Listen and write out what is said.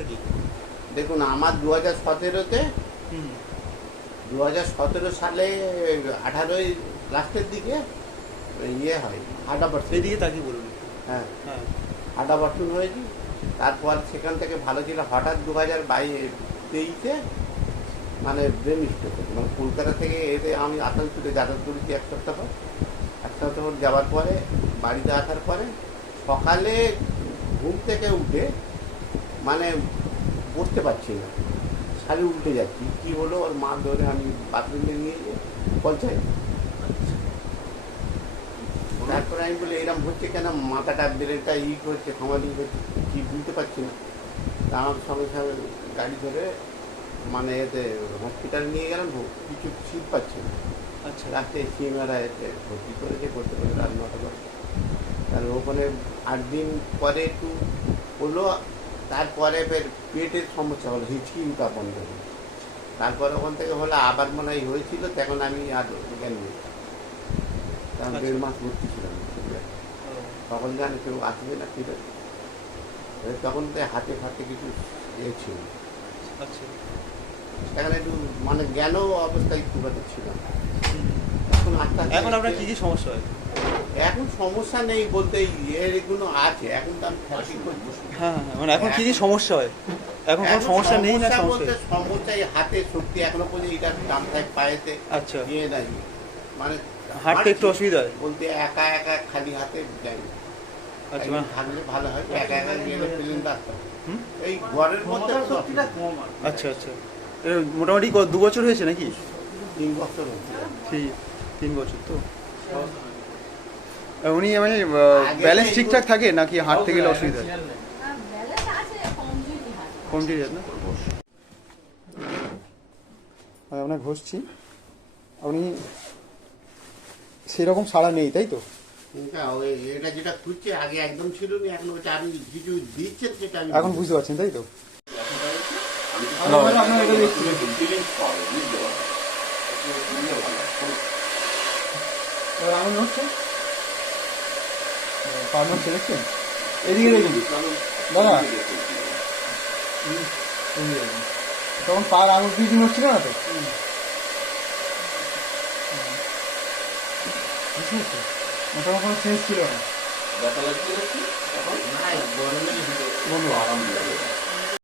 কারণটা কি? দেখুন আমার 2017-তে 2017 সালে 18-ই লাস্টের দিকে ইয়ে হয় হার্ট অপারেশন। সেদিকে তাকিয়ে বলুন। হ্যাঁ, হ্যাঁ। হার্ট অপারেশন হয়েছি। তারপর সেখান থেকে ভালো ছিল, হঠাৎ 2023-এ মানে ব্রেন স্ট্রোক হয়েছে। মানে কলকাতা থেকে এসে আমি আসানসোলে যাতায়াত করেছি এক সপ্তাহ পর যাওয়ার পরে বাড়িতে আসার পরে সকালে ঘুম থেকে উঠে মানে বসতে পারছি না, শাড়ি উল্টে যাচ্ছি। কী হলো, ওর মা ধরে আমি বাথরুমে নিয়ে গিয়ে পৌঁছাই। তারপরে আমি বলি এরকম হচ্ছে কেন, মাথাটা ব্রেনটা করছে, সমাধি করছে, কি বুঝতে পারছি না। তা আমার সঙ্গে সঙ্গে গাড়ি ধরে মানে এতে হসপিটাল নিয়ে গেলাম, কিছু শীত পাচ্ছি না। আচ্ছা। রাস্তায় সিএমআরা এসে ভর্তি করেছে, করতে রাত 9টা করে। তার ওখানে 8 দিন পরে একটু হলো, তারপরে ফের পেটের সমস্যা হলো, হিচকিটা বন্ধ হলো। তারপরে ওখান থেকে হলো আবার মনে হয় হয়েছিল, তখন আমি আর জ্ঞান নেই। তখন 1.5 মাস ভর্তি ছিলাম। তখন জানে কেউ আসবে না, ঠিক আছে। তখন তো হাতে ফাতে কিছু ইয়ে ছিল। আচ্ছা। এখানে একটু মানে জ্ঞান অবস্থায় খুব একটা ছিল না। এখন আপনার কি কি সমস্যা হয়? এখন সমস্যা নেই বলতে এগুলো আছে, এখন তো আমি ঠিক করছি। হ্যাঁ, মানে এখন কি কি সমস্যা হয়? এখন কোনো সমস্যা নেই না? সমস্যা সমস্যা এই হাতে শক্তি এখনো পর্যন্ত এটা দাম থাকে পায়েতে। আচ্ছা। ইয়ে নাই মানে হাঁটতে একটু অসুবিধা হয় বলতে একা একা খালি হাতে যাই। আচ্ছা। থাকলে ভালো হয়, একা একা গেলে প্লেন রাস্তা এই ঘরের মধ্যে শক্তিটা কম। আচ্ছা আচ্ছা। মোটামুটি 2 বছর হয়েছে নাকি? 3 বছর হচ্ছে। 3 বছর তো। উনি মানে ব্যালেন্স ঠিকঠাক থাকে নাকি হাঁটতে গেলে অসুবিধা হয়? কমজোরি আছে না? আপনার ঘষছি, আপনি সেরকম সাড়া নেই তাই তো? এটা যেটা খুঁজছে আগে একদম ছিল না, এখন ওটা আপনি কিছু দিচ্ছেন সেটা এখন বুঝতে পারছেন তাই তো? আঙুল হচ্ছে পার্মার সিলেকশন এদিকে দেখুন দাদা, তখন পার আঙুল দিয়ে দিন হচ্ছিল না তো? তখন কোনো সেন্স ছিল না। বন্ধু আরাম লাগে।